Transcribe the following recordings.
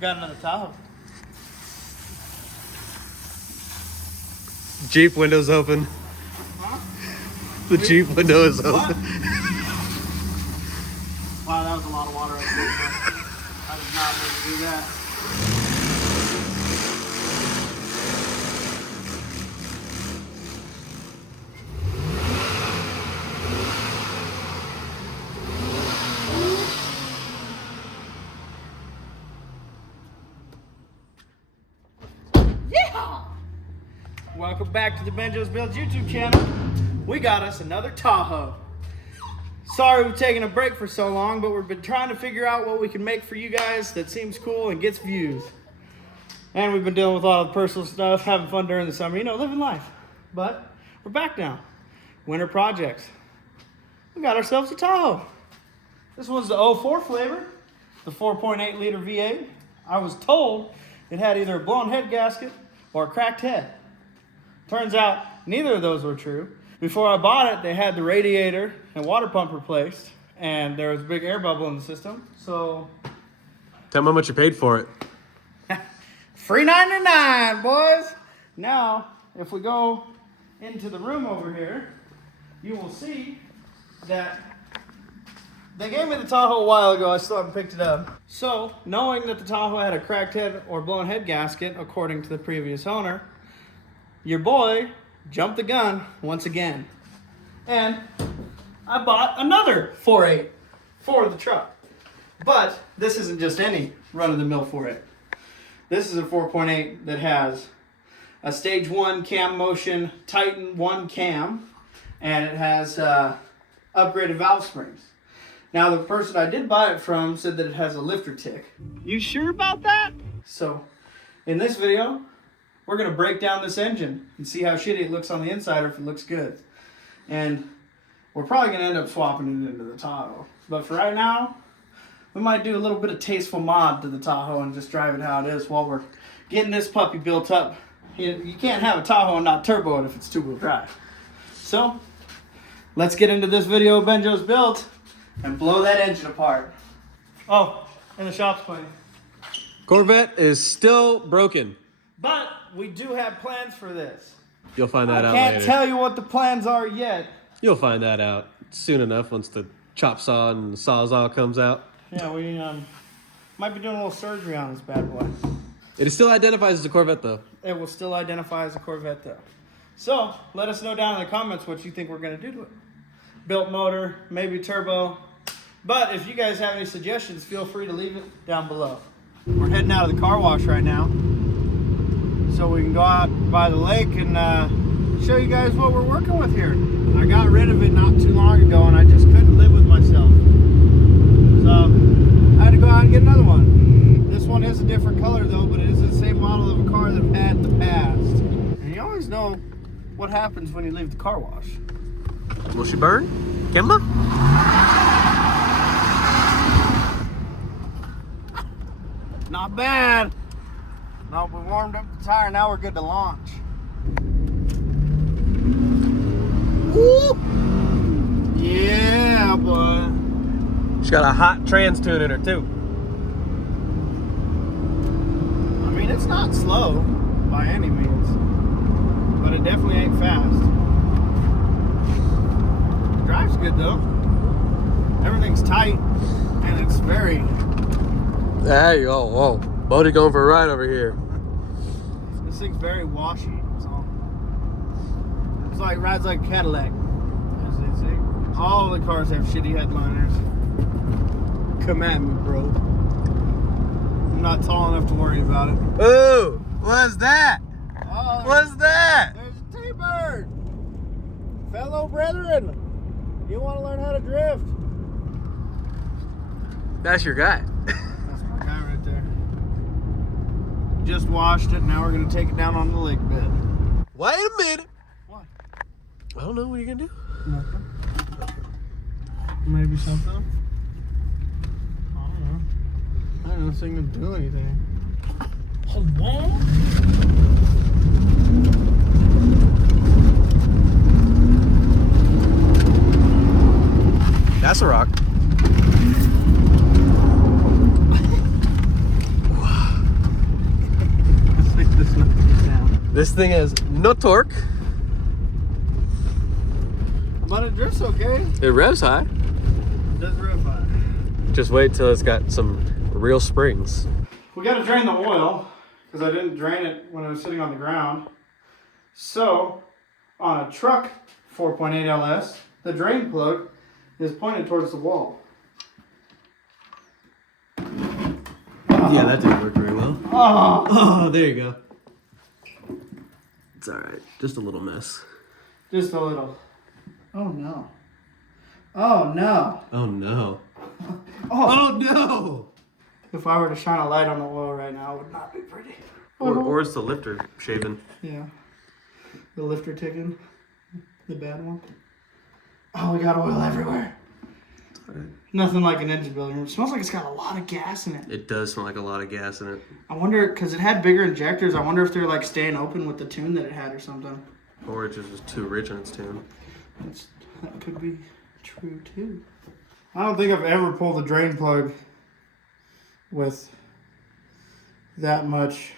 Got another Tahoe. Jeep windows open. Huh? The Jeep window is open. Wow, that was a lot of water. I did not mean to do that. Welcome back to the Benjo's Builds YouTube channel. We got us another Tahoe. Sorry we've taken a break for so long, but we've been trying to figure out what we can make for you guys that seems cool and gets views. And we've been dealing with all the personal stuff, having fun during the summer, you know, living life. But we're back now. Winter projects. We got ourselves a Tahoe. This one's the 04 flavor, the 4.8 liter V8. I was told it had either a blown head gasket or a cracked head. Turns out neither of those were true. Before I bought it, they had the radiator and water pump replaced, and there was a big air bubble in the system. So, Tell me how much you paid for it. free $99, boys. Now, if we go into the room over here, you will see that they gave me the Tahoe a while ago. I still haven't picked it up. So, knowing that the Tahoe had a cracked head or blown head gasket, according to the previous owner, your boy jumped the gun once again. And I bought another 4.8 for the truck. But this isn't just any run-of-the-mill 4.8. This is a 4.8 that has a stage 1 cam motion Titan 1 cam, and it has upgraded valve springs. Now the person I did buy it from said that it has a lifter tick. You sure about that? So in this video, we're going to break down this engine and see how shitty it looks on the inside or if it looks good. And we're probably going to end up swapping it into the Tahoe. But for right now, we might do a little bit of tasteful mod to the Tahoe and just drive it how it is while we're getting this puppy built up. You can't have a Tahoe and not turbo it if it's two-wheel drive. So, let's get into this video of Benjo's Build and blow that engine apart. Oh, and the shop's cleaning. Corvette is still broken. But we do have plans for this. You'll find that out I can't later. tell you what the plans are yet. You'll find that out soon enough once the chop saw and the sawzall comes out. Yeah, we might be doing a little surgery on this bad boy. It still identifies as a Corvette though. It will still identify as a Corvette though. So, let us know down in the comments what you think we're going to do to it. Built motor, maybe turbo. But if you guys have any suggestions, feel free to leave it down below. We're heading out of the car wash right now, so we can go out by the lake and show you guys what we're working with here. I got rid of it not too long ago and I just couldn't live with myself. So I had to go out and get another one. This one is a different color though, but it is the same model of a car that I've had in the past. And you always know what happens when you leave the car wash. Will she burn? Kimba? Not bad. No, we warmed up the tire, now we're good to launch. Woo! Yeah, boy. She's got a hot trans tune in her too. I mean, it's not slow by any means, but it definitely ain't fast. It drives good though. Everything's tight, and it's very... Hey, oh, whoa. Bodie going for a ride over here. This thing's very washy. So it's like rides like a Cadillac. As they say. All the cars have shitty headliners. Come at me, bro. I'm not tall enough to worry about it. Ooh, what's that? Oh, What's that? there's a T-bird. Fellow brethren, you want to learn how to drift? That's your guy. That's my guy right there. Just washed it. Now we're gonna take it down on the lake bed. Wait a minute. What? I don't know. What are you gonna do? Nothing. Maybe something. I don't know. I don't think it'll do anything. Hello? That's a rock. This thing has no torque. But it drifts okay. It revs high. It does rev high. Just wait till it's got some real springs. We got to drain the oil because I didn't drain it when it was sitting on the ground. So on a truck 4.8 LS, the drain plug is pointed towards the wall. Yeah, that didn't work very well. Oh, there you go. It's all right. Just a little mess. Just a little. Oh no. Oh no. Oh no. Oh. Oh no. If I were to shine a light on the oil right now, it would not be pretty. Or it's the lifter shaving. Yeah. The lifter ticking. The bad one. Oh, we got oil everywhere. All right. Nothing like an engine building. It smells like it's got a lot of gas in it. It does smell like a lot of gas in it. I wonder, because it had bigger injectors, I wonder if they're like staying open with the tune that it had or something. Or it just was too rich on its tune. That could be true too. I don't think I've ever pulled a drain plug with that much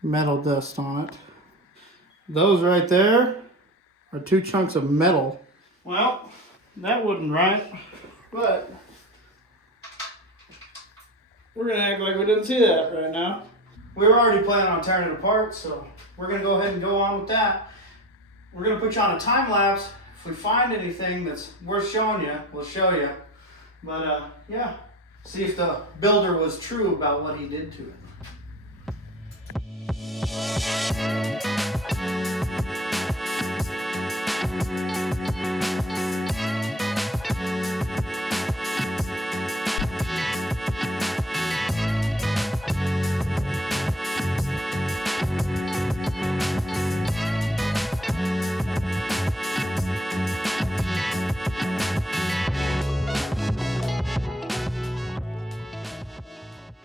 metal dust on it. Those right there are 2 chunks of metal. Well, that wasn't right, but we're gonna act like we didn't see that right now. We were already planning on tearing it apart, so we're gonna go ahead and go on with that. We're gonna put you on a time lapse. If we find anything that's worth showing you, we'll show you. But yeah, see if the builder was true about what he did to it.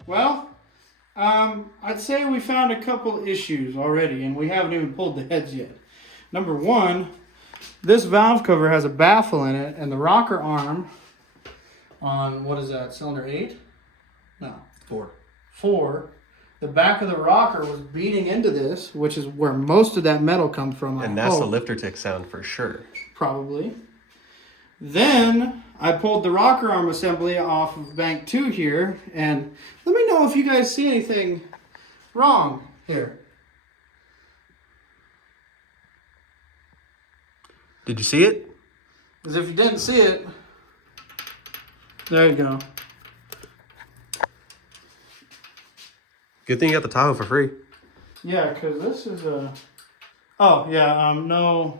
Well, I'd say we found a couple issues already, and we haven't even pulled the heads yet. Number one, this valve cover has a baffle in it, and the rocker arm on, what is that, cylinder 8? No. 4. The back of the rocker was beating into this, which is where most of that metal comes from. And that's the lifter tick sound for sure. Probably. Then I pulled the rocker arm assembly off of bank 2 here, and let me know if you guys see anything wrong here. Did you see it? Because if you didn't see it, there you go. Good thing you got the Tahoe for free. Yeah, because this is a... Oh, yeah, no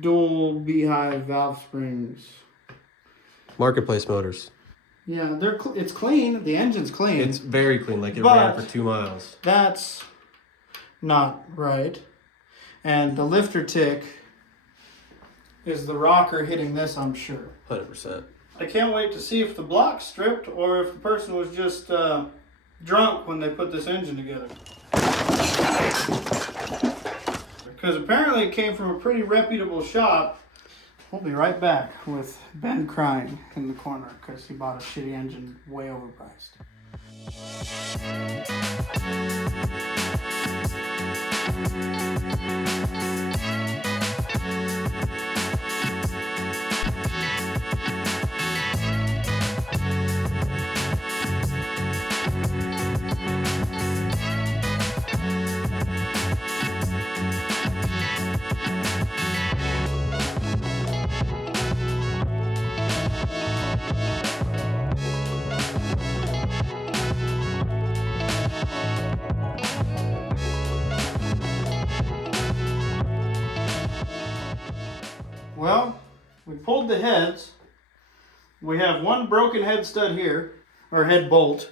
dual beehive valve springs. Marketplace motors. Yeah, it's clean. The engine's clean. It's very clean, like it ran for 2 miles. That's not right. And the lifter tick is the rocker hitting this, I'm sure. 100%. I can't wait to see if the block's stripped or if the person was just drunk when they put this engine together. Because apparently it came from a pretty reputable shop. We'll be right back with Ben crying in the corner because he bought a shitty engine way overpriced. Well, we pulled the heads. We have one broken head stud here, or head bolt.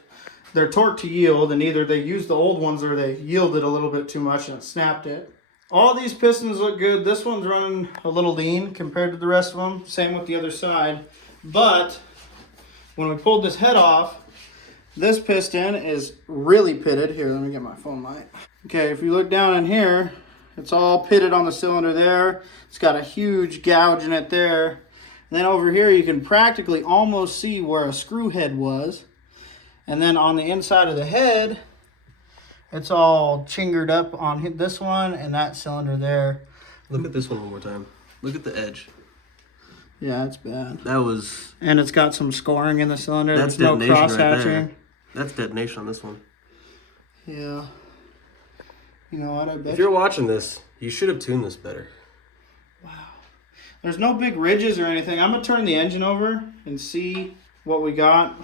They're torqued to yield, and either they used the old ones or they yielded a little bit too much and it snapped it. All these pistons look good. This one's running a little lean compared to the rest of them. Same with the other side. But when we pulled this head off, this piston is really pitted. Here, let me get my phone light. Okay, if you look down in here, it's all pitted on the cylinder there. It's got a huge gouge in it there. And then over here, you can practically almost see where a screw head was. And then on the inside of the head, It's all chingered up on this one and that cylinder there. Look at this one more time. Look at the edge. Yeah, it's bad. That was... And it's got some scoring in the cylinder. That's There's no detonation right cross-hatching. there. That's detonation on this one. Yeah. You know what, I bet If you're watching this, you should have tuned this better. Wow. There's no big ridges or anything. I'm going to turn the engine over and see what we got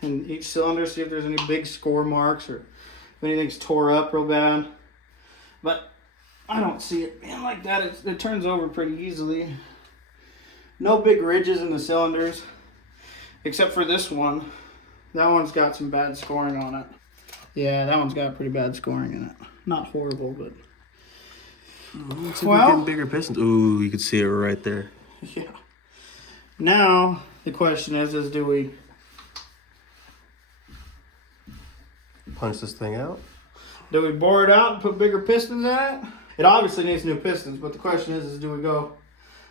in each cylinder, see if there's any big score marks or if anything's tore up real bad. But I don't see it being like that. It turns over pretty easily. No big ridges in the cylinders, except for this one. That one's got some bad scoring on it. Yeah, that one's got pretty bad scoring in it. Not horrible, but... Let's see if we're getting bigger pistons. Ooh, you can see it right there. Yeah. Now, the question is do we... Punch this thing out? Do we bore it out and put bigger pistons in it? It obviously needs new pistons, but the question is do we go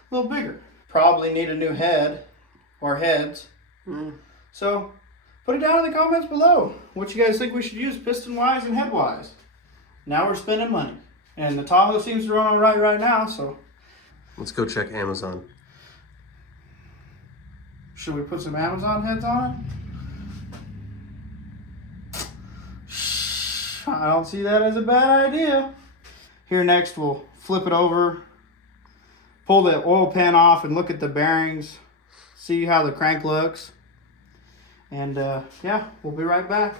a little bigger? Probably need a new head or heads. So put it down in the comments below. What you guys think we should use piston-wise and head-wise? Now we're spending money. And the Tahoe seems to run all right now, so. Let's go check Amazon. Should we put some Amazon heads on it? I don't see that as a bad idea. Here next we'll flip it over, pull the oil pan off and look at the bearings, see how the crank looks. And yeah, we'll be right back.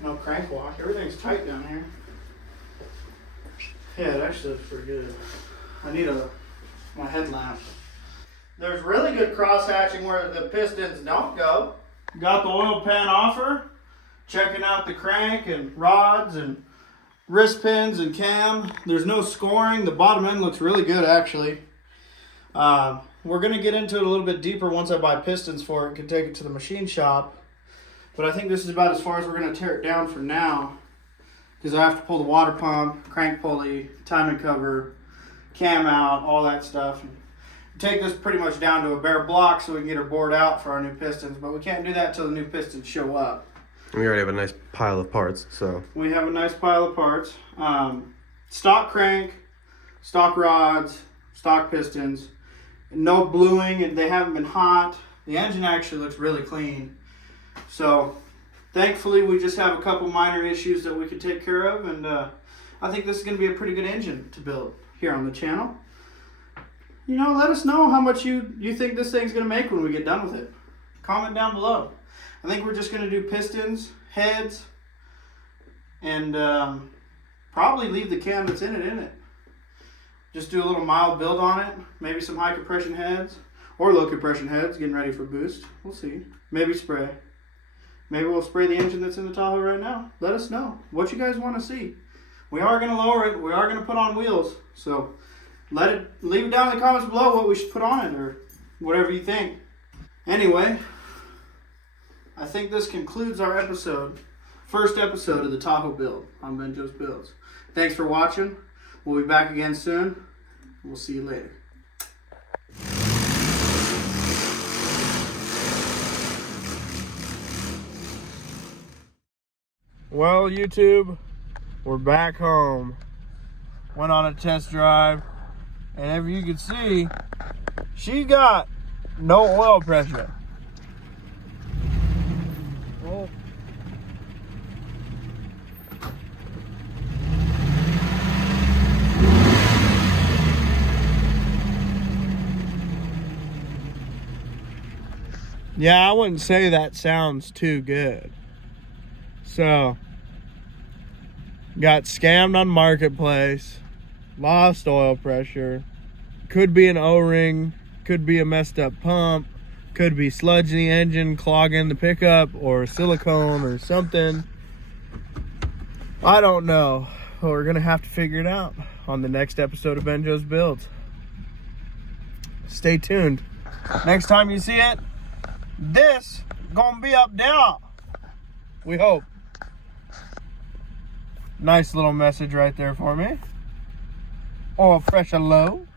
No crank walk, everything's tight down here. Yeah, it actually looks pretty good. I need my headlamp. There's really good cross hatching where the pistons don't go. Got the oil pan offer, checking out the crank and rods and wrist pins and cam. There's no scoring. The bottom end looks really good actually. We're gonna get into it a little bit deeper once I buy pistons for it and can take it to the machine shop. But I think this is about as far as we're gonna tear it down for now, because I have to pull the water pump, crank pulley, timing cover, cam out, all that stuff. And take this pretty much down to a bare block so we can get her bored out for our new pistons, but we can't do that until the new pistons show up. We already have a nice pile of parts, so. We have a nice pile of parts. Stock crank, stock rods, stock pistons, no bluing, and they haven't been hot. The engine actually looks really clean. So thankfully we just have a couple minor issues that we could take care of, and I think this is going to be a pretty good engine to build here on the channel. You know, let us know how much you think this thing's going to make when we get done with it. Comment down below. I think we're just going to do pistons, heads, and probably leave the cam that's in it. Just do a little mild build on it. Maybe some high compression heads or low compression heads, getting ready for boost. We'll see. Maybe spray. Maybe we'll spray the engine that's in the Tahoe right now. Let us know what you guys want to see. We are going to lower it. We are going to put on wheels. So leave it down in the comments below what we should put on it or whatever you think. Anyway, I think this concludes our first episode of the Tahoe build on Benjo's Builds. Thanks for watching. We'll be back again soon. We'll see you later. Well, YouTube, we're back home. Went on a test drive, and if you can see, she got no oil pressure. Oh. Yeah, I wouldn't say that sounds too good. So, got scammed on Marketplace, lost oil pressure, could be an O-ring, could be a messed up pump, could be sludge in the engine, clogging the pickup, or silicone or something. I don't know, but we're gonna have to figure it out on the next episode of Benjo's Builds. Stay tuned. Next time you see it, this gonna be up there. We hope. Nice little message right there for me. Oil pressure low.